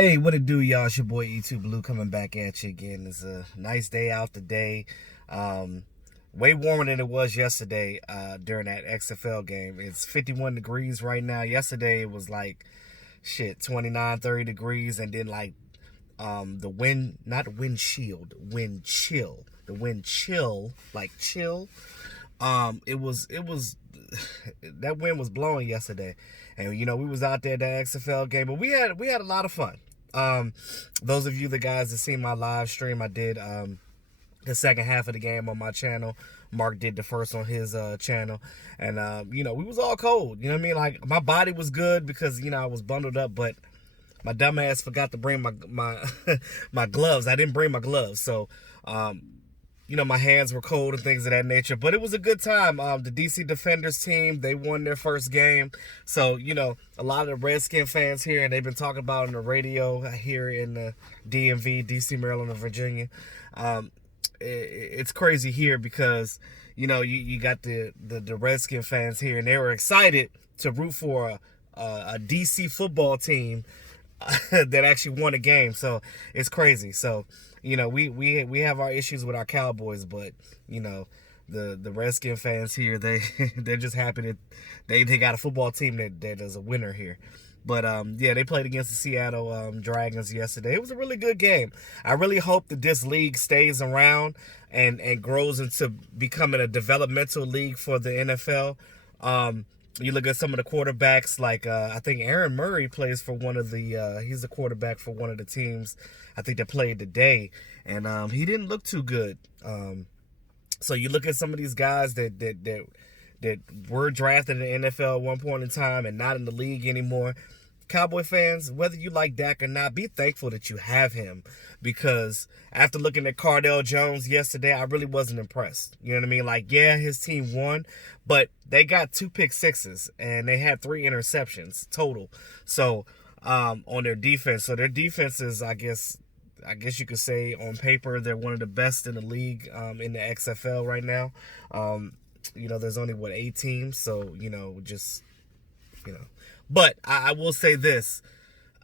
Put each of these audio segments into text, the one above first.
Hey, what it do, y'all? It's your boy E2 Blue coming back at you again. It's a nice day out today. Um, Way warmer than it was yesterday during that XFL game. It's 51 degrees right now. Yesterday it was like, 29, 30 degrees. And then like the wind, not windshield, wind chill. The wind chill, like chill. It was that wind was blowing yesterday, and we was out there at that XFL game, but we had a lot of fun. Those of you, the guys that seen my live stream, I did the second half of the game on my channel. Mark did the first on his channel, and we was all cold. You know what I mean? Like my body was good because I was bundled up, but my dumb ass forgot to bring my my gloves. I didn't bring my gloves, so my hands were cold and things of that nature. But it was a good time. The DC Defenders team, they won their first game. So, a lot of the Redskin fans here, and they've been talking about it on the radio here in the DMV, DC, Maryland, and Virginia. It's crazy here because, you got the Redskin fans here, and they were excited to root for a DC football team that actually won a game. So it's crazy. So we have our issues with our Cowboys, but the Redskin fans here, they're just happy that they got a football team that is a winner here. But they played against the Seattle Dragons yesterday. It was a really good game. I really hope that this league stays around and grows into becoming a developmental league for the NFL. You look at some of the quarterbacks, like I think Aaron Murray plays for one of the he's the quarterback for one of the teams I think that played today, and he didn't look too good. So you look at some of these guys that were drafted in the NFL at one point in time and not in the league anymore. Cowboy fans, whether you like Dak or not, be thankful that you have him, because after looking at Cardell Jones yesterday, I really wasn't impressed. You know what I mean? Like, yeah, his team won, but they got 2 pick sixes and they had 3 interceptions total. So on their defense, so their defense is, I guess you could say on paper they're one of the best in the league in the XFL right now. There's only 8 teams, so But I will say this.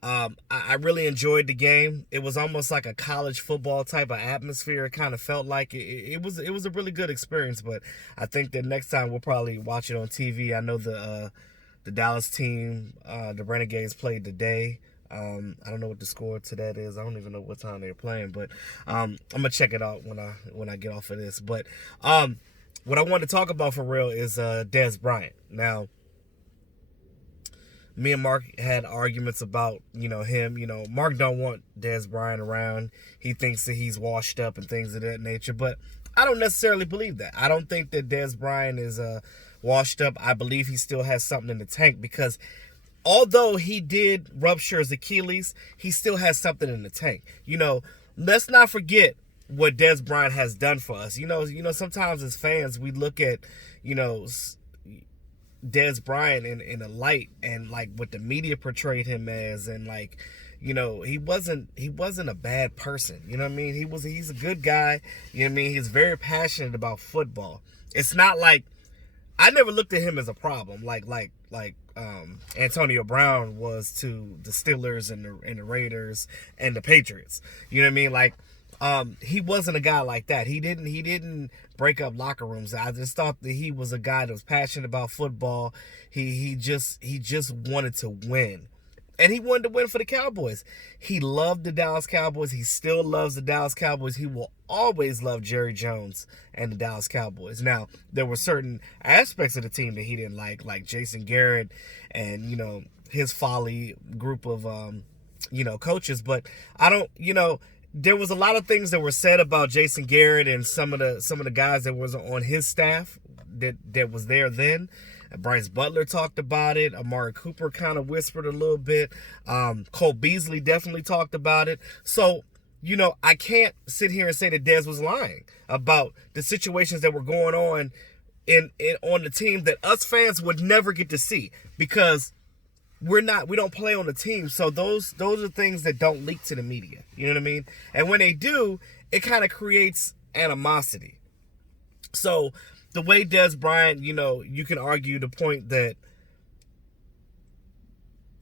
I really enjoyed the game. It was almost like a college football type of atmosphere. It kind of felt like it was a really good experience. But I think that next time we'll probably watch it on TV. I know the Dallas team, the Renegades, played today. I don't know what the score to that is. I don't even know what time they're playing. But I'm gonna check it out when I get off of this. But what I want to talk about for real is Dez Bryant. Now, me and Mark had arguments about, him. Mark don't want Dez Bryant around. He thinks that he's washed up and things of that nature. But I don't necessarily believe that. I don't think that Dez Bryant is washed up. I believe he still has something in the tank, because although he did rupture his Achilles, he still has something in the tank. Let's not forget what Dez Bryant has done for us. Sometimes as fans, we look at, Dez Bryant in a light, and like what the media portrayed him as, and like, he wasn't a bad person. You know what I mean? He's a good guy. You know what I mean? He's very passionate about football. It's not like, I never looked at him as a problem like Antonio Brown was to the Steelers and the Raiders and the Patriots. You know what I mean? Like, he wasn't a guy like that. He didn't break up locker rooms. I just thought that he was a guy that was passionate about football. He just wanted to win. And he wanted to win for the Cowboys. He loved the Dallas Cowboys. He still loves the Dallas Cowboys. He will always love Jerry Jones and the Dallas Cowboys. Now, there were certain aspects of the team that he didn't like Jason Garrett and, his folly group of, coaches. But I don't, there was a lot of things that were said about Jason Garrett and some of the guys that was on his staff that was there then. Bryce Butler talked about it. Amari Cooper kind of whispered a little bit. Cole Beasley definitely talked about it. So, I can't sit here and say that Dez was lying about the situations that were going on on the team that us fans would never get to see, because we don't play on the team. So those are things that don't leak to the media. You know what I mean? And when they do, it kind of creates animosity. So the way Dez Bryant, you can argue the point that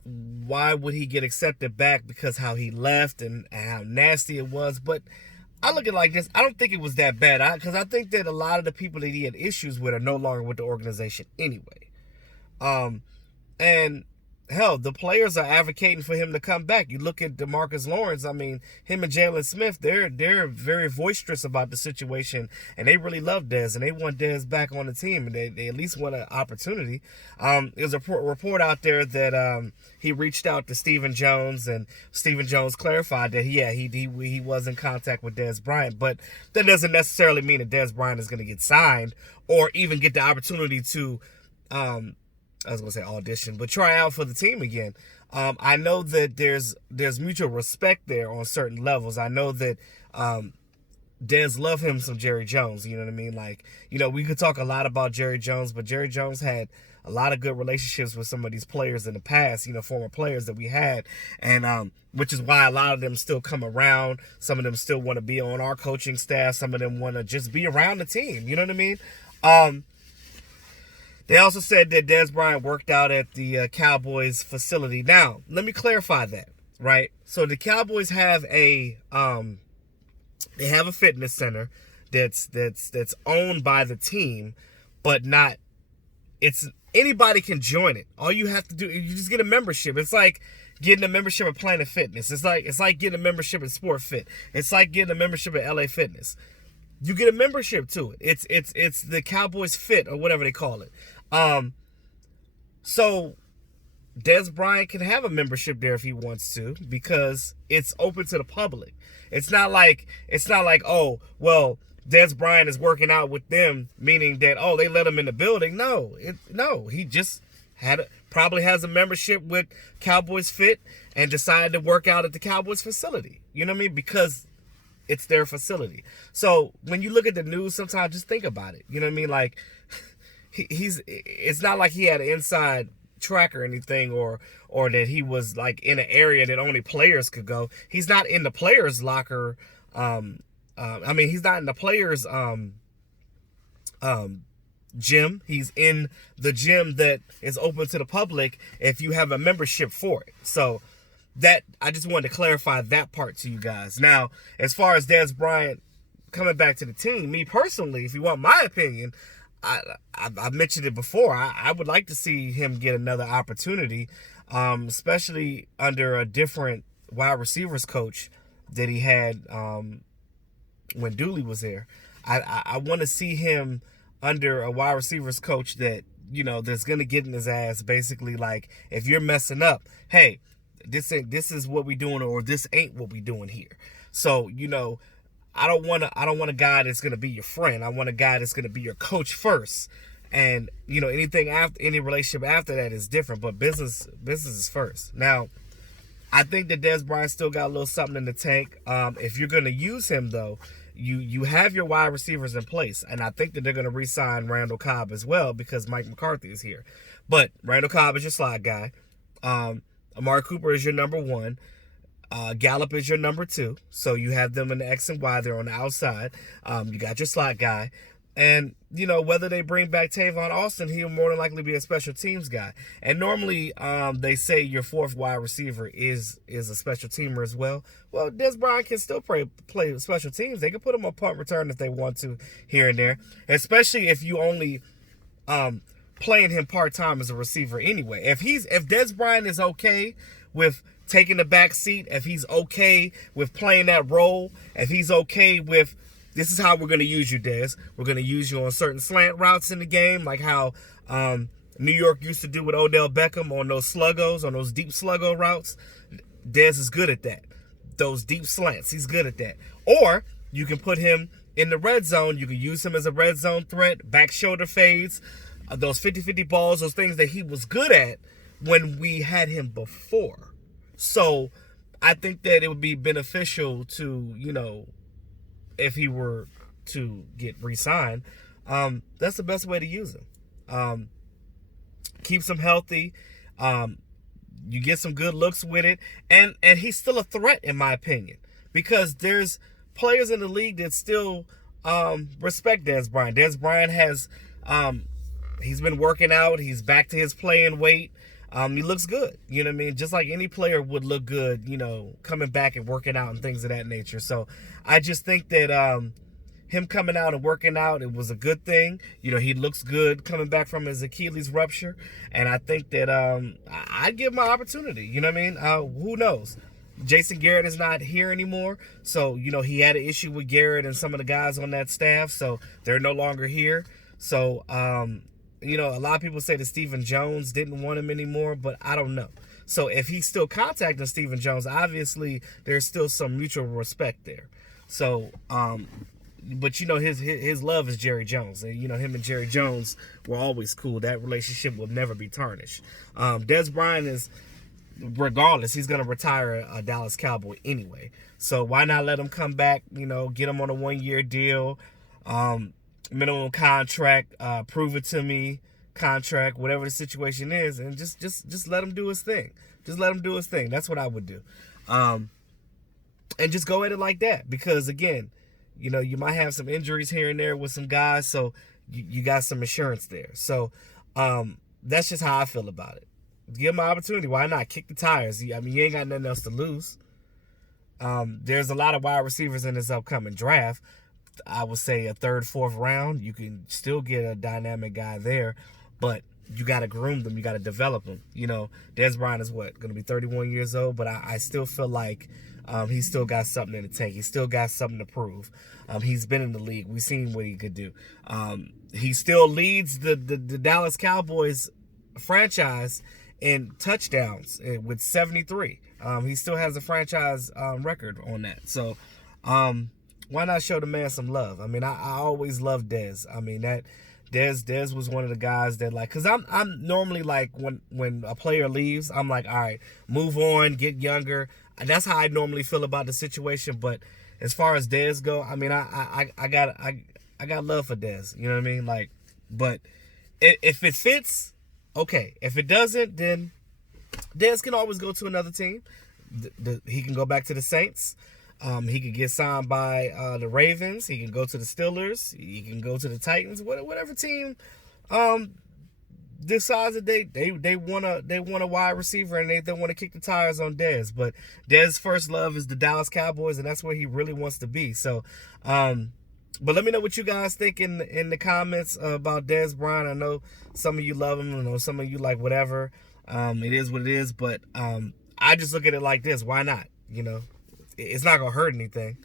why would he get accepted back because how he left and how nasty it was. But I look at it like this. I don't think it was that bad because I think that a lot of the people that he had issues with are no longer with the organization anyway. And hell, the players are advocating for him to come back. You look at DeMarcus Lawrence. I mean, him and Jalen Smith, they're very boisterous about the situation, and they really love Dez, and they want Dez back on the team, and they at least want an opportunity. There's a report out there that he reached out to Stephen Jones, and Stephen Jones clarified that he was in contact with Dez Bryant, but that doesn't necessarily mean that Dez Bryant is going to get signed or even get the opportunity to I was going to say audition, but try out for the team again. I know that there's mutual respect there on certain levels. I know that Dez love him some Jerry Jones. You know what I mean? Like, we could talk a lot about Jerry Jones, but Jerry Jones had a lot of good relationships with some of these players in the past, former players that we had, and which is why a lot of them still come around. Some of them still want to be on our coaching staff. Some of them want to just be around the team. You know what I mean? They also said that Dez Bryant worked out at the Cowboys facility. Now, let me clarify that, right? So the Cowboys have a fitness center that's owned by the team, but not. It's anybody can join it. All you have to do, you just get a membership. It's like getting a membership at Planet Fitness. It's like getting a membership at Sport Fit. It's like getting a membership at LA Fitness. You get a membership to it. It's the Cowboys Fit or whatever they call it. So Dez Bryant can have a membership there if he wants to because it's open to the public. It's not like oh well, Dez Bryant is working out with them, meaning that they let him in the building. No, he just probably has a membership with Cowboys Fit and decided to work out at the Cowboys facility. You know what I mean? Because it's their facility. So when you look at the news, sometimes just think about it. You know what I mean? Like it's not like he had an inside track or anything, or that he was like in an area that only players could go. He's not in the players' locker. He's not in the players' gym. He's in the gym that is open to the public if you have a membership for it. So that I just wanted to clarify that part to you guys. Now, as far as Dez Bryant coming back to the team, me personally, if you want my opinion, I mentioned it before. I would like to see him get another opportunity, especially under a different wide receivers coach that he had when Dooley was there. I want to see him under a wide receivers coach that that's gonna get in his ass. Basically, like, if you're messing up, hey, this is what we doing, or this ain't what we doing here. So I don't want a guy that's gonna be your friend. I want a guy that's gonna be your coach first, and anything after, any relationship after that is different. But business is first. Now, I think that Dez Bryant still got a little something in the tank. If you're gonna use him though, you have your wide receivers in place, and I think that they're gonna re-sign Randall Cobb as well because Mike McCarthy is here. But Randall Cobb is your slot guy. Amari Cooper is your number one. Gallup is your number two. So you have them in the X and Y. They're on the outside. You got your slot guy. And, whether they bring back Tavon Austin, he'll more than likely be a special teams guy. And normally they say your fourth wide receiver is a special teamer as well. Well, Dez Bryant can still play special teams. They can put him on punt return if they want to here and there, especially if you only playing him part-time as a receiver anyway. If Dez Bryant is okay with taking the back seat, if he's okay with playing that role, if he's okay with, this is how we're going to use you, Dez. We're going to use you on certain slant routes in the game, like how New York used to do with Odell Beckham on those sluggos, on those deep sluggo routes. Dez is good at that. Those deep slants, he's good at that. Or you can put him in the red zone. You can use him as a red zone threat, back shoulder fades, those 50-50 balls, those things that he was good at when we had him before. So I think that it would be beneficial to, if he were to get re-signed, that's the best way to use him. Keeps him healthy. You get some good looks with it. And he's still a threat, in my opinion, because there's players in the league that still respect Dez Bryant. Dez Bryant has... he's been working out. He's back to his playing weight. he looks good. You know what I mean? Just like any player would look good, coming back and working out and things of that nature. So I just think that him coming out and working out, it was a good thing. He looks good coming back from his Achilles rupture. And I think that I'd give him an opportunity. You know what I mean? Who knows? Jason Garrett is not here anymore. So, he had an issue with Garrett and some of the guys on that staff. So they're no longer here. So, a lot of people say that Stephen Jones didn't want him anymore, but I don't know. So if he's still contacting Stephen Jones, obviously there's still some mutual respect there. So, but his love is Jerry Jones, and him and Jerry Jones were always cool. That relationship will never be tarnished. Dez Bryant is, regardless, he's gonna retire a Dallas Cowboy anyway. So why not let him come back? Get him on a 1-year deal, minimum contract, prove it to me contract, whatever the situation is, and just let him do his thing. Just let him do his thing. That's what I would do, and just go at it like that. Because again, you might have some injuries here and there with some guys, so you got some insurance there. So that's just how I feel about it. Give him an opportunity. Why not? Kick the tires. You ain't got nothing else to lose. There's a lot of wide receivers in this upcoming draft. I would say a 3rd, 4th round. You can still get a dynamic guy there, but you got to groom them. You got to develop them. Dez Bryant is going to be 31 years old, but I still feel like he's still got something in the tank. He's still got something to prove. He's been in the league. We've seen what he could do. He still leads the Dallas Cowboys franchise in touchdowns with 73. He still has a franchise record on that. So why not show the man some love? I always loved Dez. That Dez was one of the guys that, like, because I'm normally like, when a player leaves, I'm like, all right, move on, get younger. That's how I normally feel about the situation. But as far as Dez go, I got love for Dez. You know what I mean? Like, but if it fits, okay. If it doesn't, then Dez can always go to another team. He can go back to the Saints. He could get signed by the Ravens. He can go to the Steelers. He can go to the Titans. Whatever team decides that they want a wide receiver and they want to kick the tires on Dez. But Dez's first love is the Dallas Cowboys, and that's where he really wants to be. So, but let me know what you guys think in the comments about Dez Bryant. I know some of you love him. I know some of you like whatever. It is what it is. But I just look at it like this. Why not? It's not gonna hurt anything.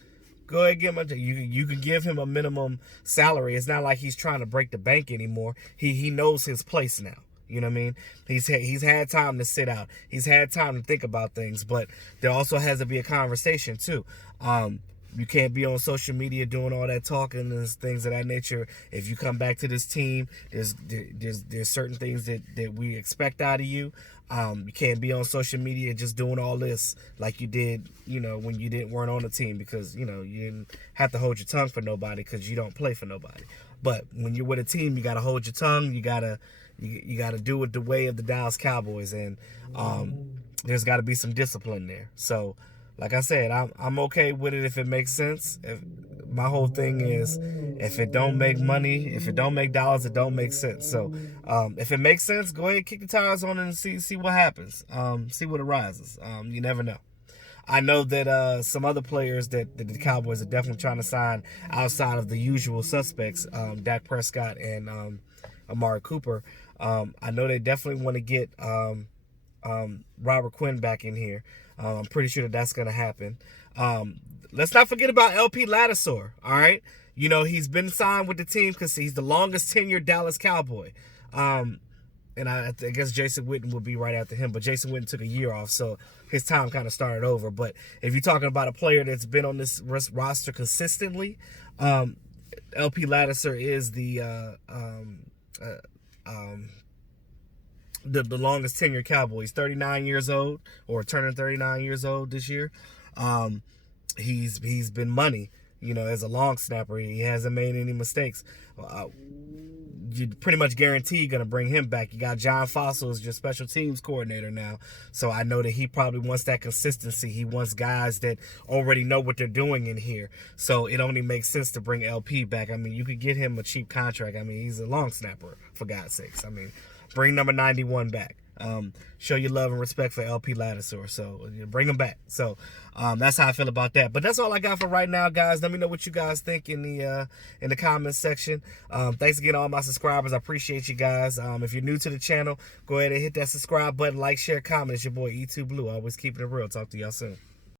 Go ahead and give him you can give him a minimum salary. It's not like he's trying to break the bank anymore. He knows his place now. You know what I mean? He's had time to sit out. He's had time to think about things. But there also has to be a conversation too. You can't be on social media doing all that talking and things of that nature. If you come back to this team, there's certain things that we expect out of you. You can't be on social media just doing all this like you did, when you weren't on the team, because, you didn't have to hold your tongue for nobody because you don't play for nobody. But when you're with a team, you got to hold your tongue. You got to do it the way of the Dallas Cowboys. And there's got to be some discipline there. So, like I said, I'm okay with it if it makes sense. My whole thing is, if it don't make money, if it don't make dollars, it don't make sense. So if it makes sense, go ahead and kick the tires on it and see what happens. See what arises. You never know. I know that some other players that the Cowboys are definitely trying to sign outside of the usual suspects, Dak Prescott and Amari Cooper. I know they definitely want to get Robert Quinn back in here. I'm pretty sure that's going to happen. Let's not forget about LP Ladouceur, all right? He's been signed with the team because he's the longest tenured Dallas Cowboy. And I guess Jason Witten will be right after him, but Jason Witten took a year off, so his time kind of started over. But if you're talking about a player that's been on this roster consistently, LP Ladouceur is the longest tenured Cowboy. He's 39 years old, or turning 39 years old this year. He's been money, as a long snapper. He hasn't made any mistakes. You pretty much guarantee you're going to bring him back. You got John Fossil as your special teams coordinator now. So I know that he probably wants that consistency. He wants guys that already know what they're doing in here. So it only makes sense to bring LP back. You could get him a cheap contract. He's a long snapper, for God's sakes. Bring number 91 back. show your love and respect for LP Ladisor. So bring him back. So that's how I feel about that. But that's all I got for right now, guys. Let me know what you guys think in the comments section. Thanks again to all my subscribers. I appreciate you guys. If you're new to the channel, go ahead and hit that subscribe button, like, share, comment. It's your boy E2 Blue. Always keeping it real. Talk to y'all soon.